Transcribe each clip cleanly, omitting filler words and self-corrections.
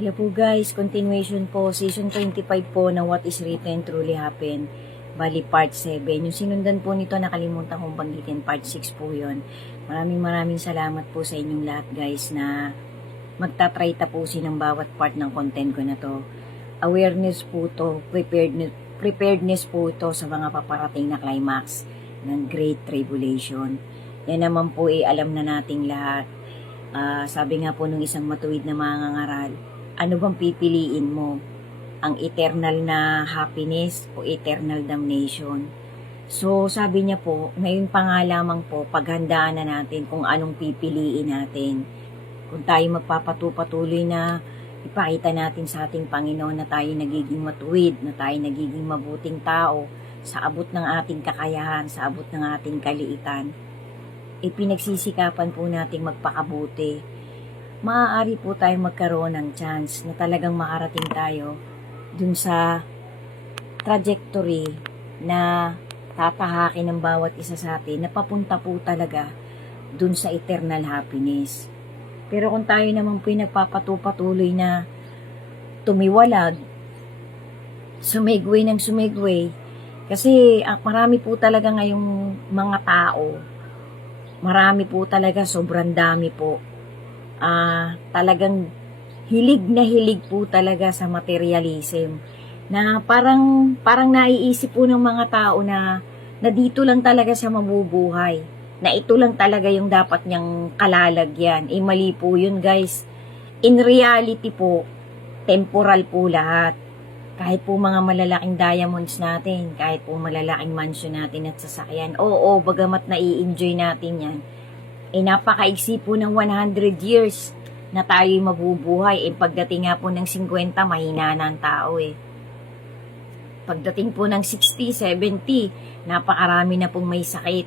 Hello po guys, continuation po, season 25 po ng What is Written Truly Happen, bali part 7. Yung sinundan po nito, nakalimutan kong banggitin, part 6 po yun. Maraming salamat po sa inyong lahat guys na magtatry tapusin ang bawat part ng content ko na to. Awareness po to, preparedness po ito sa mga paparating na climax ng Great Tribulation. Yan naman po alam na nating lahat. Sabi nga po nung isang matuwid na mangangaral, ano bang pipiliin mo? Ang eternal na happiness o eternal damnation? So, sabi niya po, ngayon pa nga lamang po, paghandaan na natin kung anong pipiliin natin. Kung tayo magpapatuloy na ipakita natin sa ating Panginoon na tayo nagiging matuwid, na tayo nagiging mabuting tao, sa abot ng ating kakayahan, sa abot ng ating kaliitan, pinagsisikapan po nating magpakabuti. Maaari po tayong magkaroon ng chance na talagang makarating tayo dun sa trajectory na tatahakin ng bawat isa sa atin na papunta po talaga dun sa eternal happiness. Pero kung tayo naman po nagpapatuloy na tumiwalag, sumigway ng sumigway, kasi marami po talaga ngayong mga tao, marami po talaga, sobrang dami po. Talagang hilig po talaga sa materialism, na parang naiisip po ng mga tao na dito lang talaga siya mabubuhay, na ito lang talaga yung dapat niyang kalalagyan. Mali po yun guys. In reality po, temporal po lahat. Kahit po mga malalaking diamonds natin, kahit po malalaking mansion natin at sasakyan, oo, bagamat nai-enjoy natin yan, napakaiksi po ng 100 years na tayo'y mabubuhay. Pagdating nga po ng 50, mahina na ang tao Pagdating po ng 60, 70, napakarami na pong may sakit.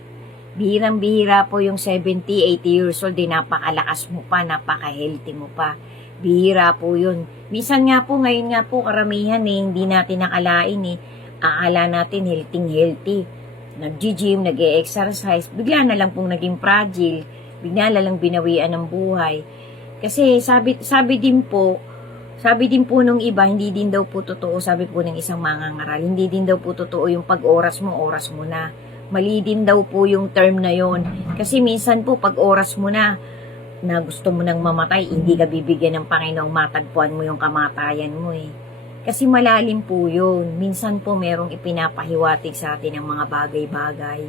Bihirang-bihira po yung 70, 80 years old, napakalakas mo pa, napaka-healthy mo pa. Bihira po yun. Minsan nga po, ngayon nga po, karamihan hindi natin nakalain Akala natin healthy. Nag-gym, nag-exercise, bigla na lang pong naging fragile, bigla na lang binawian ng buhay. Kasi sabi din po nung iba, hindi din daw po totoo, sabi po ng isang mangangaral, hindi din daw po totoo yung pag-oras mo na. Mali din daw po yung term na yon. Kasi minsan po, pag oras mo na gusto mo nang mamatay, hindi ka bibigyan ng Panginoong matagpuan mo yung kamatayan mo Kasi malalim po yun. Minsan po merong ipinapahiwatig sa atin ng mga bagay-bagay.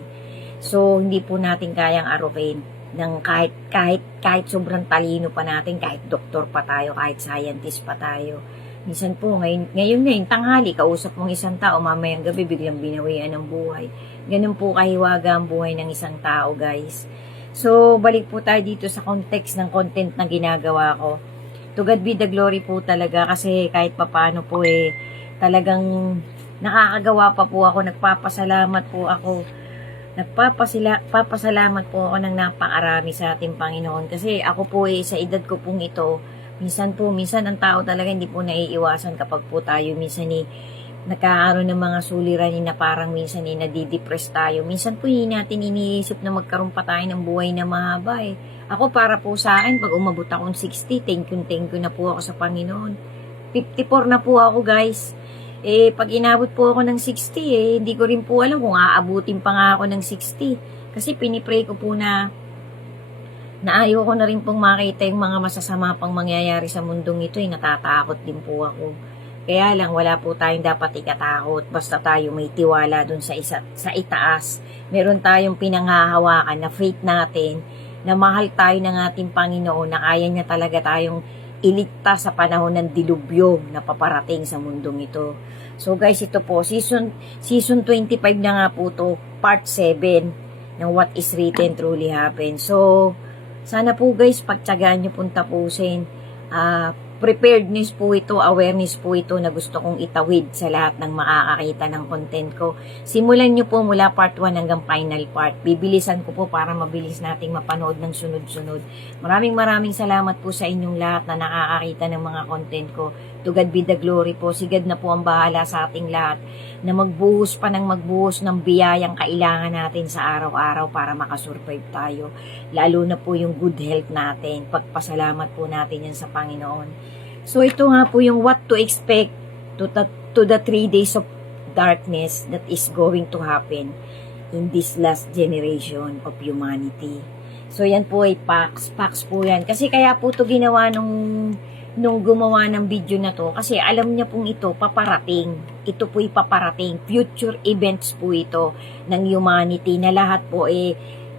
So, hindi po natin kayang arukin ng kahit sobrang talino pa natin, kahit doktor pa tayo, kahit scientist pa tayo. Minsan po, ngayon tanghali, kausap mong isang tao, mamayang gabi, biglang binawian ng buhay. Ganun po kahiwaga ang buhay ng isang tao, guys. So, balik po tayo dito sa context ng content na ginagawa ko. To God be the glory po talaga, kasi kahit papano po talagang nakakagawa pa po ako, nagpapasalamat po ako ng napakarami sa ating Panginoon. Kasi ako po sa edad ko pong ito, minsan ang tao talaga hindi po naiiwasan kapag po tayo minsan nagkakaroon ng mga suliranin na parang minsan nadidepress tayo. Minsan po hindi natin iniisip na magkaroon pa tayo ng buhay na mahaba Ako para po sa akin, pag umabot akong 60, thank you na po ako sa Panginoon. 54 na po ako guys. Pag inabot po ako ng 60, hindi ko rin po alam kung aabutin pa nga ako ng 60. Kasi pinipray ko po na ayaw ko na rin pong makita yung mga masasama pang mangyayari sa mundong ito. Natatakot din po ako. Kaya lang, wala po tayong dapat ikatakot. Basta tayo may tiwala dun sa itaas. Meron tayong pinanghahawakan na faith natin, na mahal tayo ng ating Panginoon, na kaya niya talaga tayong iligtas sa panahon ng dilubyo na paparating sa mundong ito. So guys, ito po, season 25 na nga po to, part 7 ng What is Written Truly Happen. So, sana po guys, pagtyagaan nyo pong tapusin. Preparedness po ito, awareness po ito na gusto kong itawid sa lahat ng makakakita ng content ko. Simulan nyo po mula part 1 hanggang final part. Bibilisan ko po para mabilis nating mapanood ng sunod-sunod. Maraming salamat po sa inyong lahat na nakakakita ng mga content ko. To God be the glory po. Si God na po ang bahala sa ating lahat na magbuhos ng biyayang kailangan natin sa araw-araw para makasurvive tayo. Lalo na po yung good health natin. Pagpasalamat po natin yan sa Panginoon. So ito nga po yung what to expect to the 3 days of darkness that is going to happen in this last generation of humanity. So yan po ay facts po yan. Kasi kaya po to ginawa nung gumawa ng video na to, kasi alam niya pong ito paparating. Ito po ay paparating. Future events po ito ng humanity na lahat po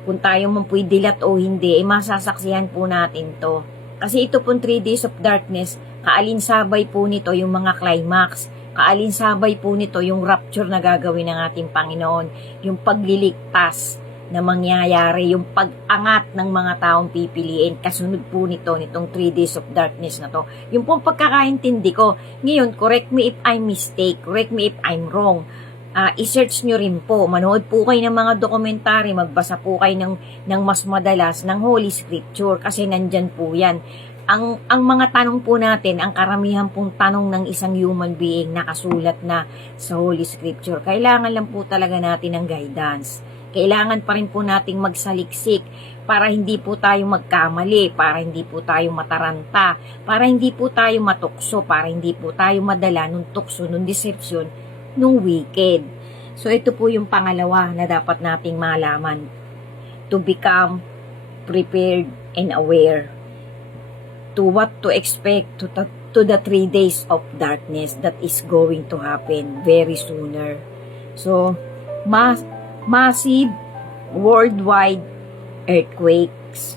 kung tayo man po'y dilat o hindi, masasaksihan po natin to. Kasi ito pong 3 days of darkness, kaalinsabay po nito yung mga climax. Kaalinsabay po nito yung rapture na gagawin ng ating Panginoon. Yung pagliligtas na mangyayari, yung pag-angat ng mga taong pipiliin. Kasunod po nitong 3 days of darkness na to. Yung pong pagkakaintindi ko. Ngayon, correct me if I'm mistake, correct me if I'm wrong. I-search nyo rin po. Manood po kayo ng mga dokumentary, magbasa po kayo ng mas madalas ng Holy Scripture kasi nandyan po yan. Ang mga tanong po natin, ang karamihan pong tanong ng isang human being nakasulat na sa Holy Scripture. Kailangan lang po talaga natin ng guidance. Kailangan pa rin po nating magsaliksik para hindi po tayo magkamali, para hindi po tayo mataranta, para hindi po tayo matukso, para hindi po tayo madala nung tukso, nung deception, nung wicked. So ito po yung pangalawa na dapat nating malaman. To become prepared and aware to what to expect to the 3 days of darkness that is going to happen very sooner. So, massive worldwide earthquakes.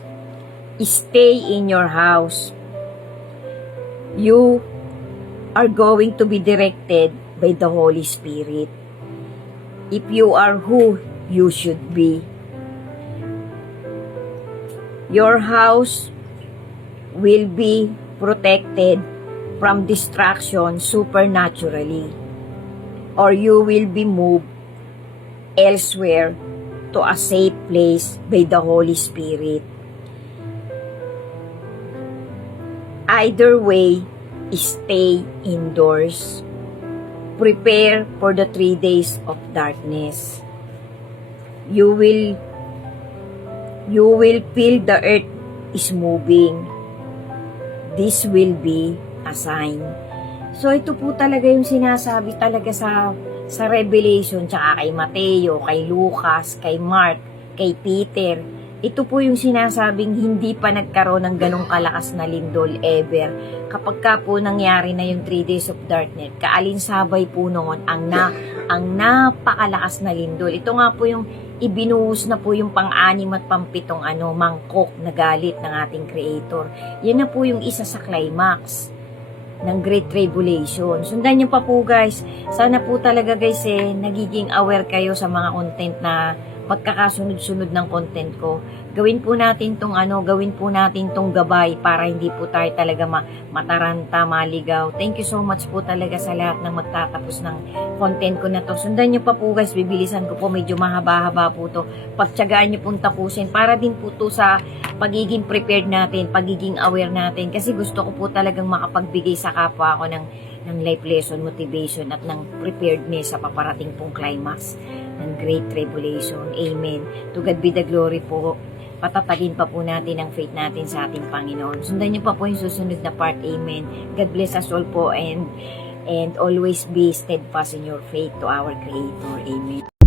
Stay in your house. You are going to be directed by the Holy Spirit. If you are who you should be. Your house will be protected from destruction supernaturally, or you will be moved elsewhere to a safe place by the Holy Spirit. Either way, stay indoors. Prepare for the 3 days of darkness. You will feel the earth is moving. This will be a sign. So ito po talaga yung sinasabi talaga sa Revelation, tsaka kay Mateo, kay Lucas, kay Mark, kay Peter. Ito po yung sinasabing hindi pa nagkaroon ng ganong kalakas na lindol ever. Kapag ka po nangyari na yung 3 days of darkness, kaalinsabay po noon ang napakalakas na lindol. Ito nga po yung ibinuhos na po yung pang-anim at pang-pitong mangkok na galit ng ating Creator. Yan na po yung isa sa climax ng Great Tribulation. Sundan nyo pa po guys. Sana po talaga guys nagiging aware kayo sa mga content na pagkakasunod-sunod ng content ko. Gawin po natin tong gabay para hindi po tayo talaga mataranta, maligaw. Thank you so much po talaga sa lahat ng magtatapos ng content ko na to. Sundan nyo pa po guys, bibilisan ko po, medyo mahaba-haba po to. Pagtyagaan nyo pong tapusin para din po to sa pagiging prepared natin, pagiging aware natin. Kasi gusto ko po talagang makapagbigay sa kapwa ako ng life lesson, motivation at ng preparedness sa paparating pong climax ng Great Tribulation. Amen. To God be the glory po. Patatagin pa po natin ang faith natin sa ating Panginoon. Sundan niyo pa po yung susunod na part. Amen. God bless us all po and always be steadfast in your faith to our Creator. Amen.